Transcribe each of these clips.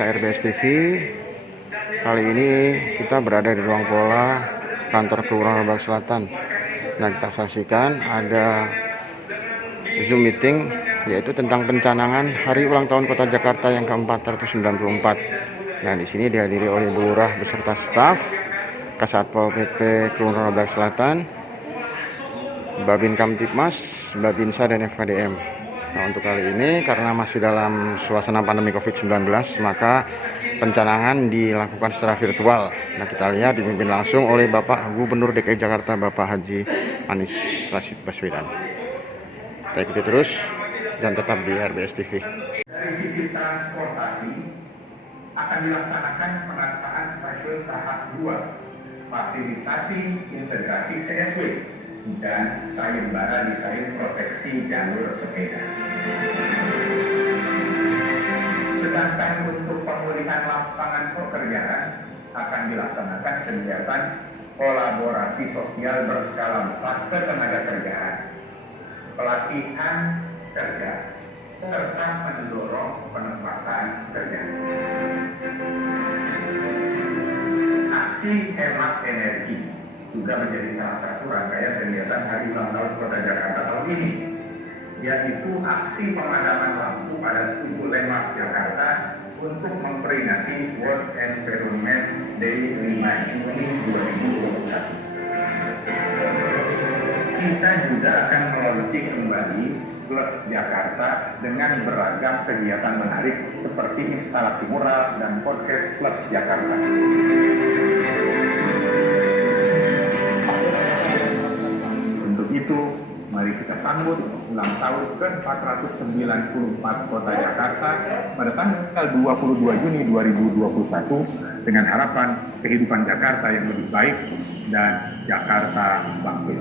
pemirsa RBS TV. Kali ini kita berada di ruang pola kantor Kelurahan Lebak Selatan. Nah, kita saksikan ada Zoom meeting yaitu tentang pencanangan Hari Ulang Tahun Kota Jakarta yang ke-494. Nah, di sini dihadiri oleh Bu Lurah beserta staf, Kasatpol PP Kelurahan Lebak Selatan, Babin Kamtipmas, Babinsa dan FKDM. Nah, untuk kali ini karena masih dalam suasana pandemi COVID-19, maka pencanangan dilakukan secara virtual. Nah, kita lihat dipimpin langsung oleh Bapak Gubernur DKI Jakarta, Bapak Haji Anies Rashid Baswedan. Kita ikuti terus dan tetap di RBS TV. Dari sisi transportasi akan dilaksanakan penataan stasiun tahap 2, fasilitasi integrasi CSW dan sayembara desain proteksi jalur sepeda. Sedangkan untuk pemulihan lapangan pekerjaan akan dilaksanakan kegiatan kolaborasi sosial berskala besar ketenaga kerjaan, pelatihan kerja, serta mendorong penempatan kerja. Aksi hemat energi juga menjadi salah satu rangkaian kegiatan Hari Ulang Tahun Kota Jakarta tahun ini, yaitu aksi pemadaman lampu pada 7 landmark Jakarta untuk memperingati World Environment Day 5 Juni 2021. Kita juga akan melaunching kembali Plus Jakarta dengan beragam kegiatan menarik seperti instalasi mural dan podcast Plus Jakarta. Untuk itu, mari kita sambut ulang tahun ke-494 Kota Jakarta pada tanggal 22 Juni 2021 dengan harapan kehidupan Jakarta yang lebih baik dan Jakarta bangkit.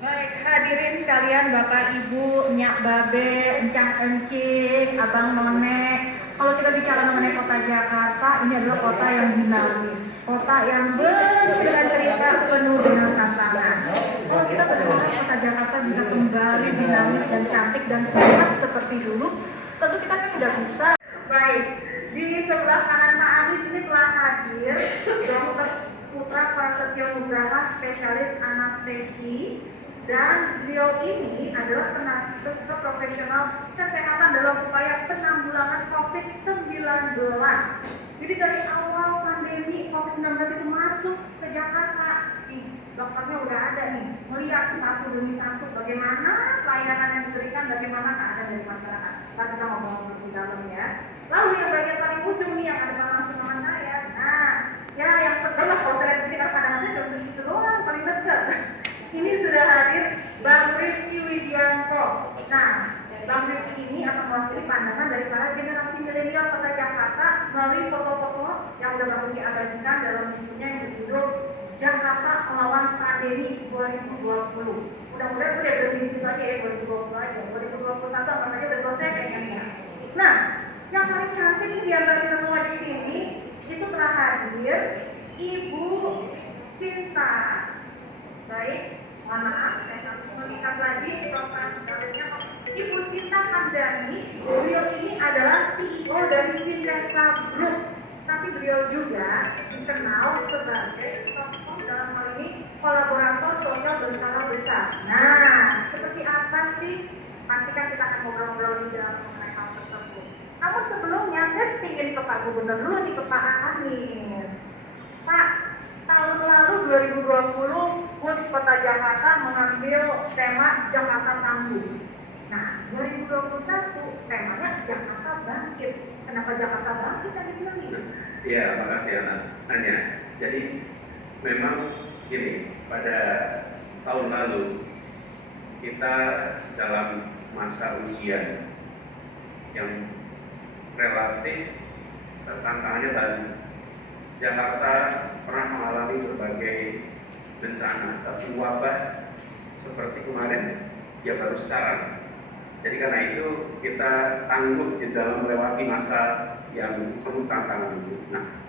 Baik, hadirin sekalian, Bapak Ibu, Nyak Babe, Encang Encing, Abang None. Kalau kita bicara mengenai kota Jakarta, ini adalah kota yang dinamis, kota yang penuh dengan cerita, penuh dengan tantangan. Kalau kita berharap kota Jakarta bisa kembali dinamis dan cantik dan sehat seperti dulu, tentu kita tidak bisa. Baik, di sebelah kanan Pak Anies ini telah hadir Dr. Putra Prasetyo Nugraha, spesialis anestesi, dan beliau ini adalah tenaga profesional kesehatan dalam upaya penanggulangan COVID-19. Jadi dari awal pandemi COVID-19 itu masuk ke Jakarta, dokternya udah ada nih, melihat satu demi satu bagaimana pelayanan yang diberikan, bagaimana keadaan dari masyarakat. Kita ngobrol di dalam ya. Lalu yang bagian paling ujung nih yang ada langsung sama saya. Nah, ya yang setelah kalau saya lihat di sekitar pandangannya cuma di situ doang paling dekat. Ini sudah hadir Bang Rifki Widianto. Nah, Bang Rifki ini akan mewakili pandangan dari para generasi milenial Kota Jakarta melalui foto-foto yang sudah Bang Rifki abadikan dalam bukunya yang berjudul Jakarta Melawan Pandemi 2020. Mudah-mudahan udah berhenti di situ aja ya, 2020 aja. 2021 apa aja udah selesai kayaknya. Nah, yang paling cantik di antara kita semua di sini itu telah hadir Ibu Sinta. Baik, mohon maaf, saya harus mengikat lagi profilnya. Ibu Sinta Hamdani, beliau ini adalah CEO dari Sintesa Group, tapi beliau juga dikenal sebagai tokoh dalam hal ini kolaborator sosial berskala besar. Nah, seperti apa sih? Nanti kan kita akan ngobrol-ngobrol di dalam mengenai hal tersebut. Namun sebelumnya saya ingin ke Pak Gubernur dulu nih, ke Pak Anies. Pak, tahun lalu 2020 HUT Kota Jakarta mengambil tema Jakarta Tangguh. Nah, 2021 temanya Jakarta Bangkit. Kenapa Jakarta Bangkit yang dipilih? Iya, makasih Anya. Jadi memang gini, pada tahun lalu kita dalam masa ujian yang relatif tantangannya baru. Jakarta pernah mengalami berbagai bencana, tapi wabah seperti kemarin ya baru sekarang. Jadi karena itu kita tangguh di dalam melewati masa yang penuh tantangan itu. Nah,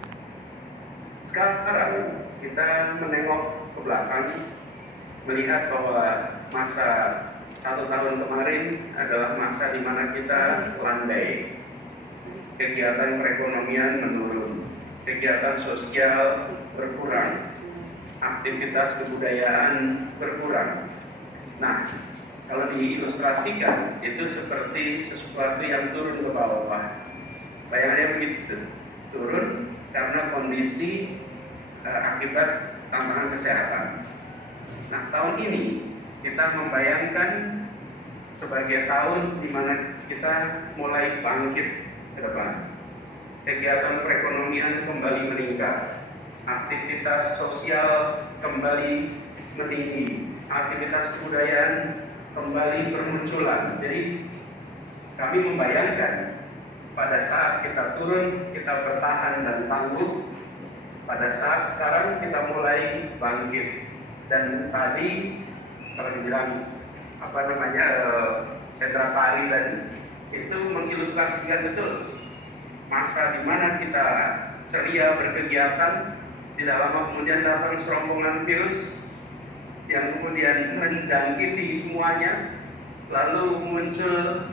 Sekarang kita menengok ke belakang, melihat bahwa masa 1 tahun kemarin adalah masa di mana kita landai, kegiatan perekonomian menurun, kegiatan sosial berkurang, aktivitas kebudayaan berkurang. Nah, kalau diilustrasikan itu seperti sesuatu yang turun ke bawah. Bayangannya begitu, turun karena kondisi akibat tantangan kesehatan. Nah, tahun ini kita membayangkan sebagai tahun di mana kita mulai bangkit ke depan. Kegiatan perekonomian kembali meningkat, aktivitas sosial kembali meninggi, aktivitas kebudayaan kembali bermunculan. Jadi kami membayangkan pada saat kita turun, kita bertahan dan tangguh. Pada saat sekarang kita mulai bangkit. Dan tadi kalau dibilang sentra tari tadi itu mengilustrasikan betul masa di mana kita ceria berkegiatan, tidak lama kemudian datang serombongan virus yang kemudian menjangkiti semuanya, lalu muncul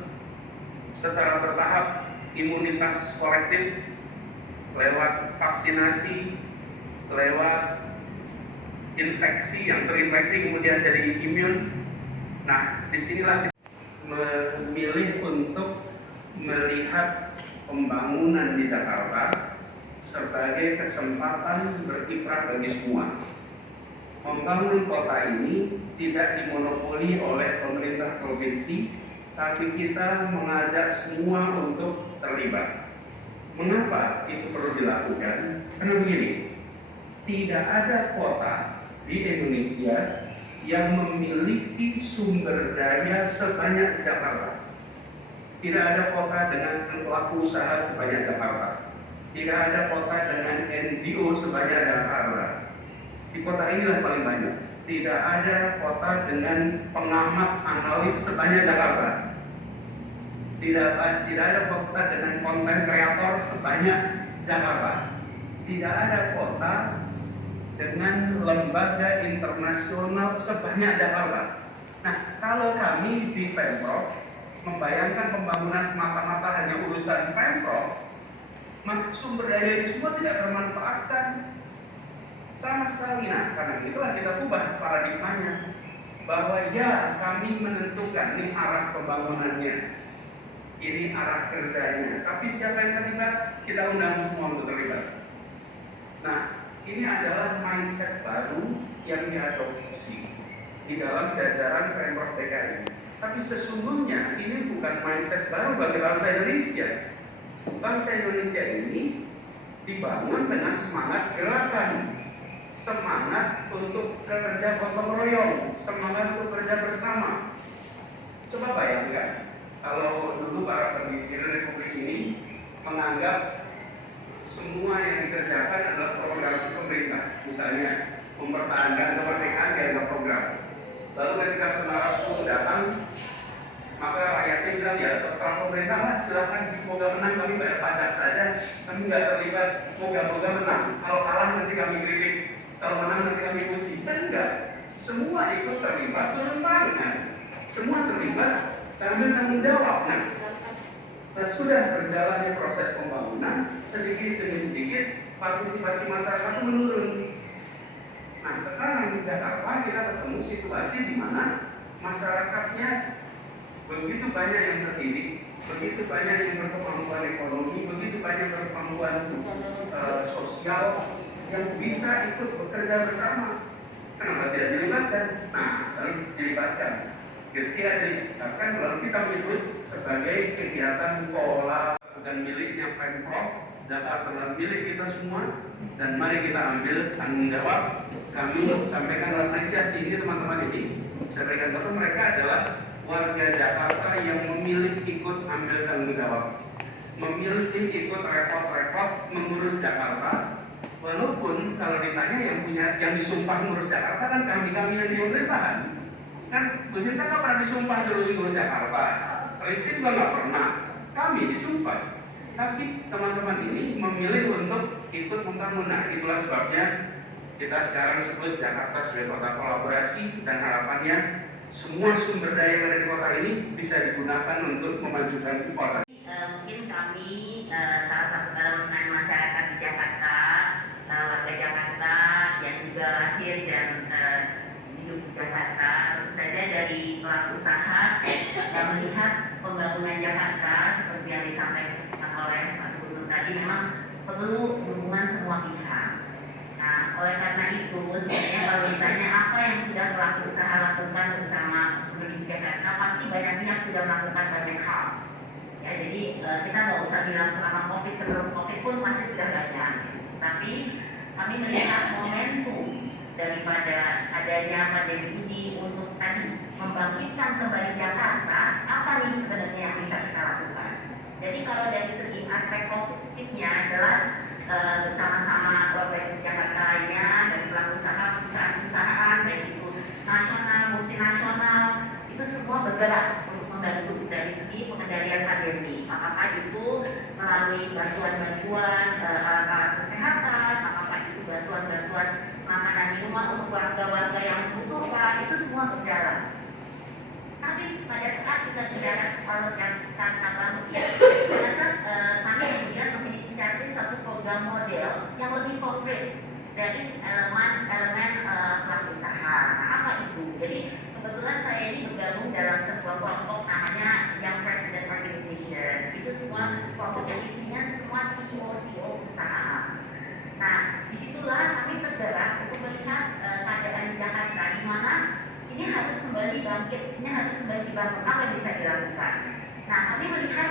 secara bertahap imunitas kolektif lewat vaksinasi, lewat infeksi yang terinfeksi kemudian jadi imun. Nah, disinilah kita memilih untuk melihat pembangunan di Jakarta sebagai kesempatan berkiprah bagi semua. Membangun kota ini tidak dimonopoli oleh pemerintah provinsi, tapi kita mengajak semua untuk terlibat. Mengapa itu perlu dilakukan? Karena begini, tidak ada kota di Indonesia yang memiliki sumber daya sebanyak Jakarta. Tidak ada kota dengan pelaku usaha sebanyak Jakarta. Tidak ada kota dengan NGO sebanyak Jakarta. Di kota inilah paling banyak. Tidak ada kota dengan pengamat analis sebanyak Jakarta. Tidak ada kota dengan konten kreator sebanyak Jakarta. Tidak ada kota dengan lembaga internasional sebanyak Jakarta. Nah, kalau kami di Pemprov membayangkan pembangunan semata-mata hanya urusan Pemprov, maka sumber daya itu semua tidak termanfaatkan sama sekali. Nah, karena itulah kita ubah paradigmanya, bahwa ya kami menentukan ini arah pembangunannya, ini arah kerjanya, tapi siapa yang terlibat? Kita undang semua untuk terlibat. Nah, ini adalah mindset baru yang diadopsi di dalam jajaran Pemprov DKI. Tapi sesungguhnya ini bukan mindset baru bagi bangsa Indonesia. Bangsa Indonesia ini dibangun dengan semangat gerakan, semangat untuk kerja gotong royong, semangat untuk kerja bersama. Coba bayangkan, kalau dulu para pemimpin Republik ini menganggap semua yang dikerjakan adalah program pemerintah, misalnya mempertahankan kemerdekaan dianggap program. Lalu ketika tentara Soekarno datang, maka rakyatnya bilang ya terserah pemerintah lah, silakan, semoga menang, kami bayar pajak saja, kami nggak terlibat, moga-moga menang. Kalau kalah nanti kami kritik, kalau menang nanti kami puji. Kan enggak, semua ikut terlibat, turun tangan, semua terlibat, ambil tanggung jawab. Nah, sesudah berjalannya proses pembangunan, sedikit demi sedikit partisipasi masyarakat menurun. Nah, sekarang di Jakarta kita ketemu situasi di mana masyarakatnya begitu banyak yang terdidik, begitu banyak yang berkemampuan ekonomi, begitu banyak berkemampuan sosial yang bisa ikut bekerja bersama. Kenapa tidak dilibatkan? Nah, lalu dilibatkan. Ketika dilibatkan, lalu kita menyebut sebagai kegiatan pola, bukan miliknya Pemprov, Jakarta adalah milik kita semua, dan mari kita ambil tanggung jawab. Kami sampaikan apresiasi ini teman-teman ini. Saya berikan contoh, mereka adalah warga Jakarta yang memilih ikut ambil tanggung jawab, memilih ikut repot-repot mengurus Jakarta. Walaupun kalau ditanya yang disumpah mengurus Jakarta kan kami yang di pemerintahan. Kan Bu Sinta nggak pernah disumpah seluruh mengurus Jakarta. Rifki juga nggak pernah. Kami disumpah. tapi teman-teman ini memilih untuk ikut membangun. Nah, itulah sebabnya kita sekarang sebut Jakarta sebagai kota kolaborasi, dan harapannya semua sumber daya yang ada di kota ini bisa digunakan untuk memajukan kota. Mungkin kami salah satu elemen masyarakat di Jakarta, warga Jakarta yang juga lahir dan hidup di Jakarta, tentu saja dari pelaku usaha melihat pembangunan Jakarta seperti yang disampaikan oleh Pak Gubernur tadi memang perlu hubungan semua pihak. Nah, oleh karena itu sebenarnya kalau ditanya apa yang sudah pelaku usaha lakukan bersama Gubernur Jakarta, pasti banyak pihak sudah melakukan banyak hal. Ya, jadi kita nggak usah bilang selama COVID, sebelum COVID pun masih sudah banyak. Tapi kami melihat momentum daripada adanya pandemi ini untuk tadi membangkitkan kembali Jakarta, apa nih sebenarnya yang bisa kita lakukan? Jadi kalau dari segi aspek positifnya jelas bersama-sama warga Jakarta lainnya dan pelaku usaha, perusahaan-perusahaan baik itu nasional, multinasional, itu semua bergerak untuk membantu dari segi pengendalian pandemi. Apakah itu melalui bantuan-bantuan alat-alat kesehatan, apakah itu bantuan-bantuan makanan minuman untuk warga-warga yang membutuhkan, itu semua berjalan. Tapi pada saat kita bicara soal yang tantangan pada saat kami kemudian menginisiasi satu program model yang lebih konkret dari elemen pelaku usaha. Nah, apa itu? Jadi kebetulan saya ini bergabung dalam sebuah kelompok namanya Young President Organization. Itu semua kelompok yang isinya semua CEO perusahaan. Nah, disitulah kami tergerak untuk melihat keadaan di Jakarta di mana ini harus kembali bangkit, ini harus kembali dibangun, apa yang bisa dilakukan. Nah, kami melihat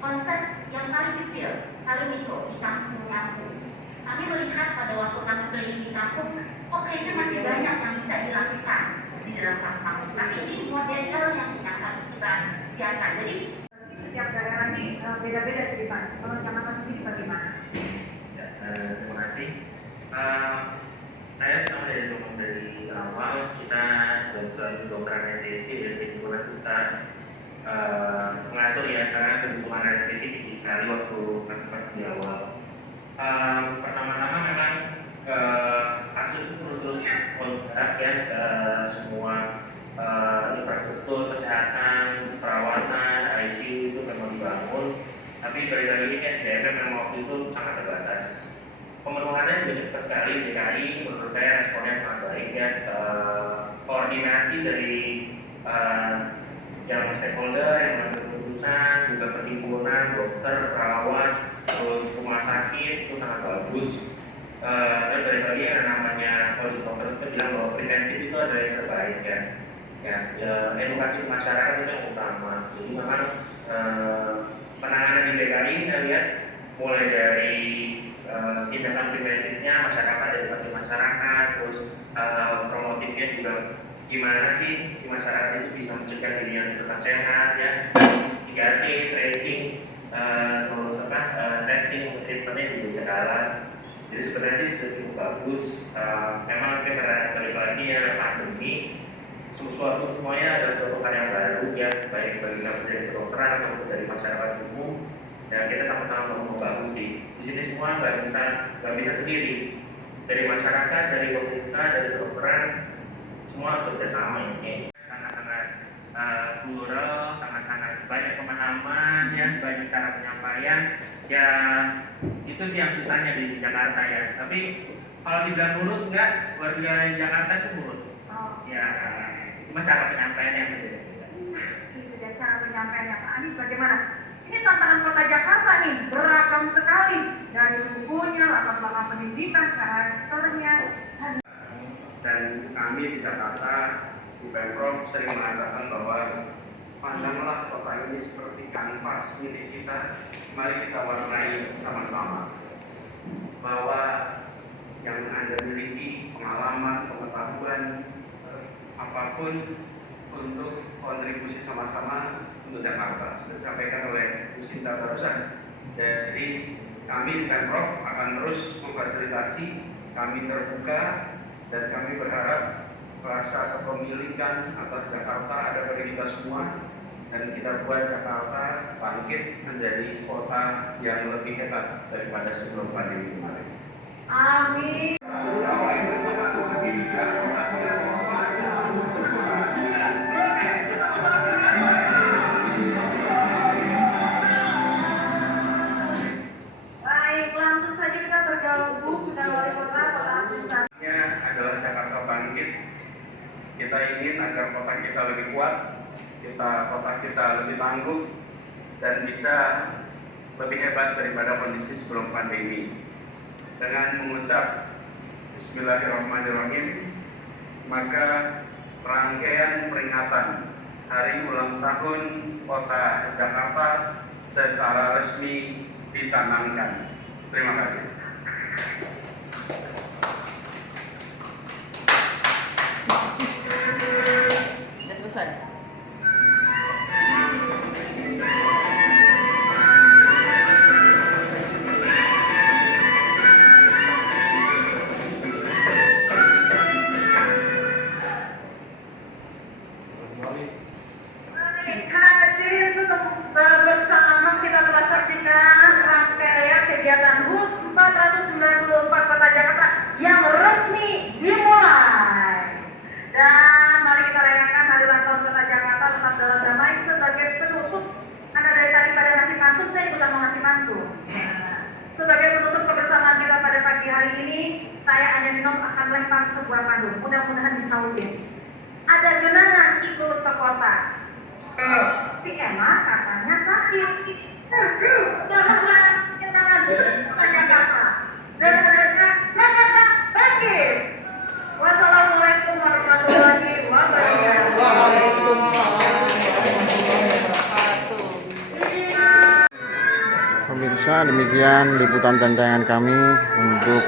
konsep yang paling kecil, paling mikro, di kampung-kampung. Kami melihat pada waktu kami keliling di kampung, kok kayaknya masih banyak yang bisa dilakukan di dalam kampung. Tapi ini model yang harus kita siapkan. Jadi Setiap daerah ini beda-beda cerita. Kalau Jakarta sendiri bagaimana? Ya, terima kasih. Saya pertama dari awal kita selalu dokter anestesi dan bagaimana kita mengatur ya, karena kebutuhan anestesi tinggi sekali waktu pas di awal. Pertama-tama memang kasus terus meningkat ya, semua infrastruktur kesehatan, perawatan, ICU itu memang dibangun, tapi dari ini SDM memang waktu itu sangat terbatas. Pemenuhannya juga cepat sekali. DKI menurut saya responnya sangat baik ya. Koordinasi dari yang stakeholder, yang mengambil keputusan, juga perhimpunan, dokter, perawat, terus rumah sakit itu sangat bagus. Dan dari lagi yang namanya kalau di dokter itu bilang bahwa preventif itu adalah yang terbaik ya. Edukasi masyarakat itu yang utama. Jadi memang penanganan di DKI saya lihat mulai dari tindakan preventifnya masyarakat, edukasi masyarakat, terus promotifnya juga gimana sih si masyarakat itu bisa mencegah dirinya tetap sehat ya, 3T, tracing, terus testing, treatmentnya juga jalan. Jadi sebenarnya sudah cukup bagus. Memang karena balik lagi ya pandemi, semuanya adalah suatu hal yang baru ya, baik bagi kami dari kedokteran ataupun dari masyarakat umum. Dan kita sama-sama mau membangun sih. Di sini semua nggak bisa sendiri. Dari masyarakat, dari pemerintah, dari kedokteran, semua harus bersama ini. Sangat-sangat plural, sangat-sangat banyak pemahaman, ya, banyak cara penyampaian. Ya, itu sih yang susahnya di Jakarta ya. Tapi kalau dibilang nurut nggak, warga Jakarta itu nurut. Ya, cuma cara penyampaian yang berbeda. Itu dia cara penyampaiannya. Pak Anies bagaimana? Ini tantangan kota Jakarta nih, beragam sekali. Dari sukunya, latar belakang pendidikan, karakternya. Dan kami di Jakarta, Bu Pemprov sering mengatakan bahwa pandanglah kota ini seperti kanvas milik kita. Mari kita warnai sama-sama. Bahwa yang Anda miliki, pengalaman, pengetahuan, apapun untuk kontribusi sama-sama untuk Jakarta. Sudah disampaikan oleh Bu Sinta barusan. Jadi kami Pemprov akan terus memfasilitasi, kami terbuka, dan kami berharap rasa kepemilikan atas Jakarta ada pada kita semua. dan kita buat Jakarta bangkit menjadi kota yang lebih hebat daripada sebelum pandemi kemarin. Amin. Baik, langsung saja kita bergabung dengan wali kota Asuhan. Adalah Jakarta bangkit. Kita ingin agar kota kita lebih kuat, kota kita lebih tangguh, dan bisa lebih hebat daripada kondisi sebelum pandemi. Dengan mengucap Bismillahirrahmanirrahim, maka rangkaian peringatan Hari Ulang Tahun Kota Jakarta secara resmi dicanangkan. Terima kasih. Hadirin bersama kita telah saksikan rangkaian kegiatan HUT 494 Kota Jakarta yang resmi dimulai. Dan mari kita rayakan Hari Ulang Tahun Kota Jakarta tetap dalam damai sebagai penutup. Karena dari tadi pada ngasih pantun, saya juga mau ngasih pantun. Sebagai penutup kebersamaan kita pada pagi hari ini, saya Anya Minong akan lempar sebuah pantun. Mudah-mudahan bisa wujud. Ada genangan ikut ke kota. Si Emma katanya sakit. Janganlah genangan ikut ke Jakarta. Dan Jakarta bangkit. Wassalamualaikum warahmatullahi wabarakatuh. Pemirsa, demikian liputan dan tayangan kami untuk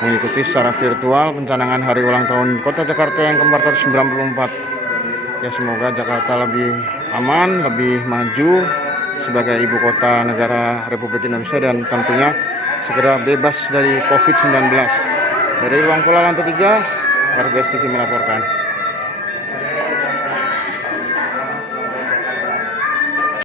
mengikuti secara virtual pencanangan Hari Ulang Tahun Kota Jakarta yang ke-494. Ya, semoga Jakarta lebih aman, lebih maju sebagai ibu kota negara Republik Indonesia dan tentunya segera bebas dari COVID-19. Dari Ruang Pola Lantai 3, RBS TV melaporkan.